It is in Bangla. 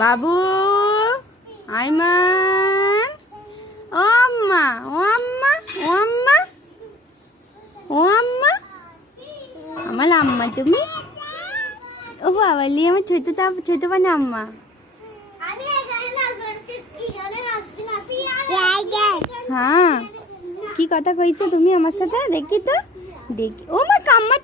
বাবু আইমান, ও আম্মা, ও আম্মা, ও আম্মা, ও আম্মা, আমার আম্মা তুমি। ও বাবালি, আমার ছোট বানা আম্মা। হ্যাঁ, কি কথা কইছো তুমি আমার সাথে? দেখি তো, দেখি। ও মা কাম্মা